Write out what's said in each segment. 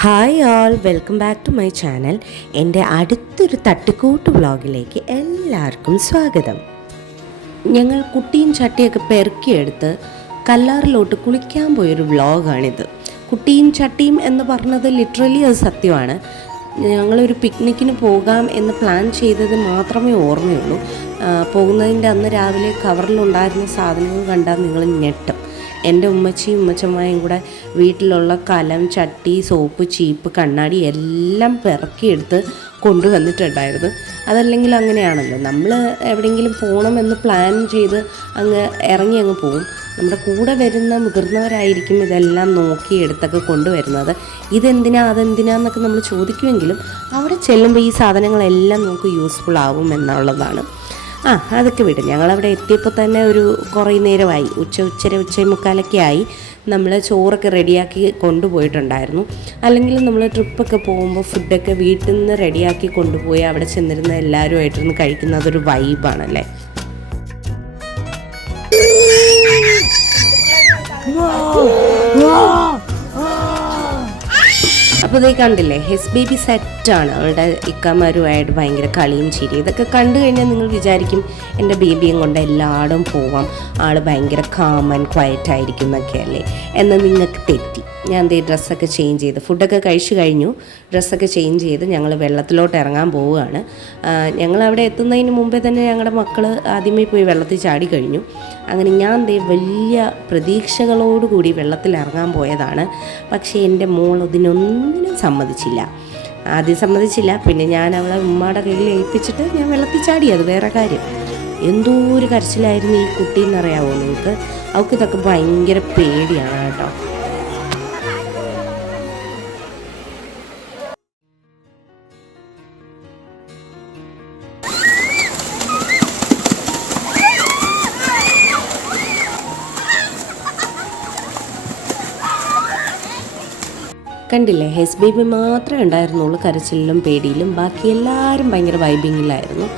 Hi all welcome back to my channel എന്റെ അടുത്തൊരു തട്ടിക്കൂട്ട് വ്ളോഗിലേക്ക് എല്ലാവർക്കും സ്വാഗതം. ഞങ്ങൾ കുട്ടിയും ചട്ടിയൊക്കെ പെറുക്കിയെടുത്ത് കല്ലാറിലോട്ട് കുളിക്കാൻ പോയൊരു വ്ളോഗാണിത്. കുട്ടിയും ചട്ടിയും എന്ന് പറഞ്ഞത് ലിറ്ററലി അത് സത്യമാണ്. ഞങ്ങളൊരു പിക്നിക്കിന് പോകാം എന്ന് പ്ലാൻ ചെയ്തത് മാത്രമേ ഓർമ്മയുള്ളൂ. പോകുന്നതിന്റെ അന്ന് രാവിലെ കവറിലുണ്ടായിരുന്ന സാധനങ്ങൾ കണ്ടാൽ നിങ്ങൾ ഞെട്ടും. എന്റെ ഉമ്മച്ചിയും ഉമ്മച്ചമ്മയും കൂടെ വീട്ടിലുള്ള കലം ചട്ടി സോപ്പ് ചീപ്പ് കണ്ണാടി എല്ലാം പിറക്കിയെടുത്ത് കൊണ്ടുവന്നിട്ടുണ്ടായിരുന്നു. അതല്ലെങ്കിൽ അങ്ങനെയാണല്ലോ. നമ്മൾ എവിടെയെങ്കിലും പോകണമെന്ന് പ്ലാൻ ചെയ്ത് അങ്ങ് ഇറങ്ങി അങ്ങ് പോകും. നമ്മുടെ കൂടെ വരുന്ന മുതിർന്നവരായിരിക്കും ഇതെല്ലാം നോക്കി നോക്കിയെടുത്തൊക്കെ കൊണ്ടുവരുന്നത്. ഇതെന്തിനാ അതെന്തിനാന്നൊക്കെ നമ്മൾ ചോദിക്കുമെങ്കിലും അവിടെ ചെല്ലുമ്പോൾ ഈ സാധനങ്ങളെല്ലാം നമുക്ക് യൂസ്ഫുൾ ആവും എന്നുള്ളതാണ്. ആ അതൊക്കെ വിടും. ഞങ്ങളവിടെ എത്തിയപ്പോൾ തന്നെ ഒരു കുറേ നേരമായി. ഉച്ച ഉച്ചര ഉച്ച മുക്കാലൊക്കെ ആയി. നമ്മൾ ചോറൊക്കെ റെഡിയാക്കി കൊണ്ടുപോയിട്ടുണ്ടായിരുന്നു. അല്ലെങ്കിൽ നമ്മൾ ട്രിപ്പൊക്കെ പോകുമ്പോൾ ഫുഡൊക്കെ വീട്ടിൽ നിന്ന് റെഡിയാക്കി കൊണ്ടുപോയി അവിടെ ചെന്നിരുന്ന എല്ലാവരുമായിട്ടിരുന്ന് കഴിക്കുന്ന അതൊരു വൈബാണല്ലേ? അപ്പോൾ ഇതേ കണ്ടില്ലേ ഹെസ് ബേബി സെറ്റാണ്. അവളുടെ ഇക്കാമാരുമായിട്ട് ഭയങ്കര കളിയും ചിരി ഇതൊക്കെ കണ്ടു കഴിഞ്ഞാൽ നിങ്ങൾ വിചാരിക്കും എന്റെ ബേബിയും കൊണ്ട് എല്ലായിടും പോവാം. ആൾ ഭയങ്കര കാമൻ ക്വയറ്റ് ആയിരിക്കും എന്നൊക്കെ അല്ലേ എന്ന് നിങ്ങൾക്ക് തെറ്റി. ഞാൻ ദേ ഡ്രസ്സൊക്കെ ചേഞ്ച് ചെയ്ത്. ഫുഡൊക്കെ കഴിച്ചു കഴിഞ്ഞു. ഡ്രസ്സൊക്കെ ചേഞ്ച് ചെയ്ത് ഞങ്ങൾ വെള്ളത്തിലോട്ട് ഇറങ്ങാൻ പോവുകയാണ്. ഞങ്ങൾ അവിടെ എത്തുന്നതിന് മുമ്പേ തന്നെ ഞങ്ങളുടെ മക്കൾ ആദ്യമേ പോയി വെള്ളത്തിൽ ചാടി കഴിഞ്ഞു. അങ്ങനെ ഞാൻ ദേ വലിയ പ്രതീക്ഷകളോടുകൂടി വെള്ളത്തിൽ ഇറങ്ങാൻ പോയതാണ്. പക്ഷേ എന്റെ മോൾ ഇതിനൊന്നിനും സമ്മതിച്ചില്ല. ആദ്യം സമ്മതിച്ചില്ല. പിന്നെ ഞാൻ അവളെ ഉമ്മയുടെ കയ്യിൽ ഏൽപ്പിച്ചിട്ട് ഞാൻ വെള്ളത്തിൽ ചാടി. അത് വേറെ കാര്യം. എന്തോ ഒരു കരച്ചിലായിരുന്നു ഈ കുട്ടി എന്നറിയാവോ നിങ്ങൾക്ക്? അവൾക്ക് ഇതൊക്കെ ഭയങ്കര പേടിയാണ് കേട്ടോ. കണ്ടില്ലേ? ഹെസ് ബേബി മാത്രമേ ഉണ്ടായിരുന്നുള്ളൂ കരച്ചിലും പേടിയിലും. ബാക്കി എല്ലാവരും ഭയങ്കര വൈബിങ്ങിലായിരുന്നു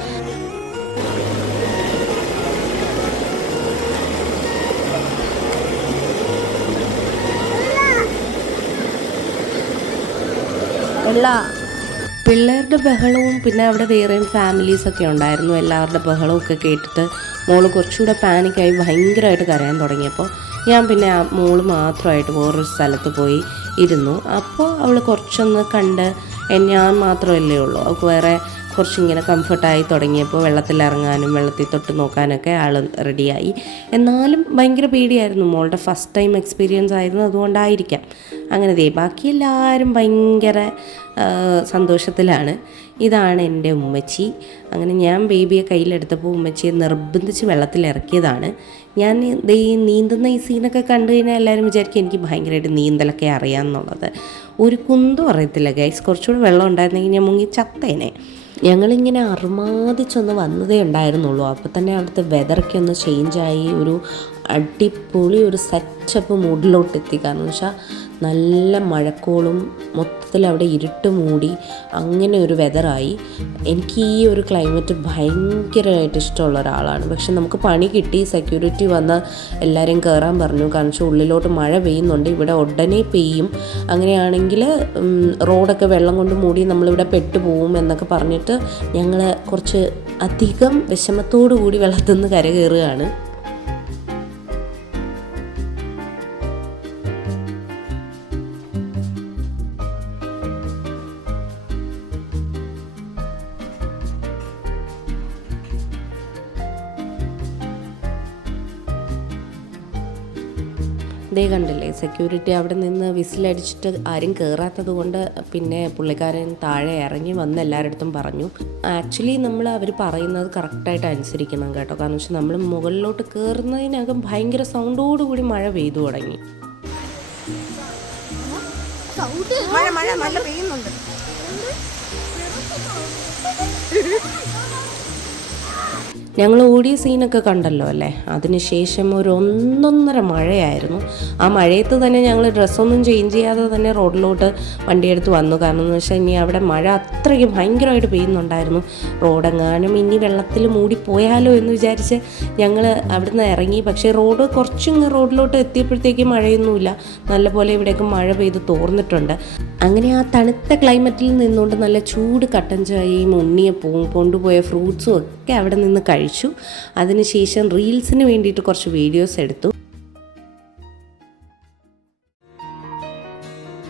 പിള്ളേരുടെ ബഹളവും പിന്നെ അവിടെ വേറെയും ഫാമിലീസൊക്കെ ഉണ്ടായിരുന്നു. എല്ലാവരുടെ ബഹളവും ഒക്കെ കേട്ടിട്ട് മോൾ കുറച്ചുകൂടെ പാനിക്കായി ഭയങ്കരമായിട്ട് കരയാൻ തുടങ്ങിയപ്പോൾ ഞാൻ പിന്നെ ആ മോൾ മാത്രമായിട്ട് വേറൊരു സ്ഥലത്ത് പോയി. ഇരുന്നു. അപ്പോൾ അവൾ കുറച്ചൊന്ന് കണ്ട് ഞാൻ മാത്രമല്ലേ ഉള്ളൂ. അവൾക്ക് വേറെ കുറച്ചിങ്ങനെ കംഫർട്ടായി തുടങ്ങിയപ്പോൾ വെള്ളത്തിൽ ഇറങ്ങാനും വെള്ളത്തിൽ തൊട്ട് നോക്കാനൊക്കെ ആൾ റെഡിയായി എന്നാലും ഭയങ്കര പേടിയായിരുന്നു മോളുടെ ഫസ്റ്റ് ടൈം എക്സ്പീരിയൻസ് ആയിരുന്നു അതുകൊണ്ടായിരിക്കാം. അങ്ങനെ ദേ ബാക്കി എല്ലാവരും ഭയങ്കര സന്തോഷത്തിലാണ്. ഇതാണ് എന്റെ ഉമ്മച്ചി. അങ്ങനെ ഞാൻ ബേബിയെ കയ്യിലെടുത്തപ്പോൾ ഉമ്മച്ചിയെ നിർബന്ധിച്ച് വെള്ളത്തിൽ ഇറക്കിയതാണ്. ഞാൻ ഈ നീന്തുന്ന ഈ സീനൊക്കെ കണ്ടു കഴിഞ്ഞാൽ എല്ലാവരും വിചാരിക്കും എനിക്ക് ഭയങ്കരമായിട്ട് നീന്തലൊക്കെ അറിയാമെന്നുള്ളത്. ഒരു കുന്തും അറിയത്തില്ല ഗൈസ് കുറച്ചുകൂടി വെള്ളം ഉണ്ടായിരുന്നെങ്കിൽ ഞാൻ മുങ്ങി ചത്തേനെ. ഞങ്ങളിങ്ങനെ അർമാദിച്ചൊന്ന് വന്നതേ ഉണ്ടായിരുന്നുള്ളൂ. അപ്പോൾ തന്നെ അവിടുത്തെ വെതറൊക്കെ ഒന്ന് ചേഞ്ചായി ഒരു അടിപൊളി ഒരു സെറ്റപ്പ് മൂഡിലോട്ട് എത്തി കാരണം വെച്ചാൽ നല്ല മഴക്കോളും മൊത്തത്തിൽ അവിടെ ഇരുട്ട് മൂടി അങ്ങനെ ഒരു വെതറായി എനിക്ക് ഈ ഒരു ക്ലൈമറ്റ് ഭയങ്കരമായിട്ട് ഇഷ്ടമുള്ള ഒരാളാണ്. പക്ഷെ നമുക്ക് പണി കിട്ടി സെക്യൂരിറ്റി വന്ന് എല്ലാവരെയും കയറാൻ പറഞ്ഞു. കാരണം വെച്ചാൽ ഉള്ളിലോട്ട് മഴ പെയ്യുന്നുണ്ട് ഇവിടെ ഉടനെ പെയ്യും. അങ്ങനെയാണെങ്കിൽ റോഡൊക്കെ വെള്ളം കൊണ്ട് മൂടി നമ്മളിവിടെ പെട്ടുപോകും എന്നൊക്കെ പറഞ്ഞിട്ട് ഞങ്ങൾ കുറച്ച് അധികം വിഷമത്തോടു കൂടി വെള്ളത്തിൽ നിന്ന് കരകയറുകയാണ്. ദേ കണ്ടില്ലേ സെക്യൂരിറ്റി അവിടെ നിന്ന് വിസിലടിച്ചിട്ട് ആരും കയറാത്തത് കൊണ്ട് പിന്നെ പുള്ളിക്കാരൻ താഴെ ഇറങ്ങി വന്ന് എല്ലാവരുടെ അടുത്തും പറഞ്ഞു. ആക്ച്വലി നമ്മൾ അവർ പറയുന്നത് കറക്റ്റായിട്ട് അനുസരിക്കണം കേട്ടോ. കാരണം വെച്ചാൽ നമ്മൾ മുകളിലോട്ട് കയറുന്നതിനകം ഭയങ്കര സൗണ്ടോടുകൂടി മഴ പെയ്തു തുടങ്ങി. മഴ മഴ നല്ല പെയ്യുന്നുണ്ട്. ഞങ്ങൾ ഓടിയ സീനൊക്കെ കണ്ടല്ലോ അല്ലേ? അതിനുശേഷം ഒരു ഒന്നൊന്നര മഴയായിരുന്നു. ആ മഴയത്ത് തന്നെ ഞങ്ങൾ ഡ്രസ്സൊന്നും ചേഞ്ച് ചെയ്യാതെ തന്നെ റോഡിലോട്ട് വണ്ടിയെടുത്ത് വന്നു. കാരണം എന്ന് വെച്ചാൽ ഇനി അവിടെ മഴ അത്രയ്ക്ക് ഭയങ്കരമായിട്ട് പെയ്യുന്നുണ്ടായിരുന്നു. റോഡെങ്ങാനും ഇനി വെള്ളത്തിൽ മൂടിപ്പോയാലോ എന്ന് വിചാരിച്ച് ഞങ്ങൾ അവിടുന്ന് ഇറങ്ങി. പക്ഷേ റോഡ് കുറച്ചും റോഡിലോട്ട് എത്തിയപ്പോഴത്തേക്ക് മഴയൊന്നുമില്ല. നല്ലപോലെ ഇവിടേക്ക് മഴ പെയ്ത് തോർന്നിട്ടുണ്ട്. അങ്ങനെ ആ തണുത്ത ക്ലൈമറ്റിൽ നിന്നുകൊണ്ട് നല്ല ചൂട് കട്ടൻ ചായയും ഉണ്ണിയപ്പവും കൊണ്ടുപോയ ഫ്രൂട്ട്സും ഒക്കെ അവിടെ നിന്ന് കഴിച്ചു. അതിനുശേഷം റീൽസിന് വേണ്ടിയിട്ട് കുറച്ച് വീഡിയോസ് എടുത്തു.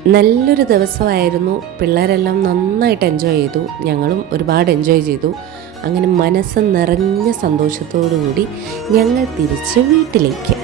നല്ലൊരു ദിവസമായിരുന്നു. പിള്ളേരെല്ലാം നന്നായിട്ട് എൻജോയ് ചെയ്തു. ഞങ്ങളും ഒരുപാട് എൻജോയ് ചെയ്തു. അങ്ങനെ മനസ്സ് നിറഞ്ഞ സന്തോഷത്തോടു കൂടി ഞങ്ങൾ തിരിച്ച് വീട്ടിലേക്ക്.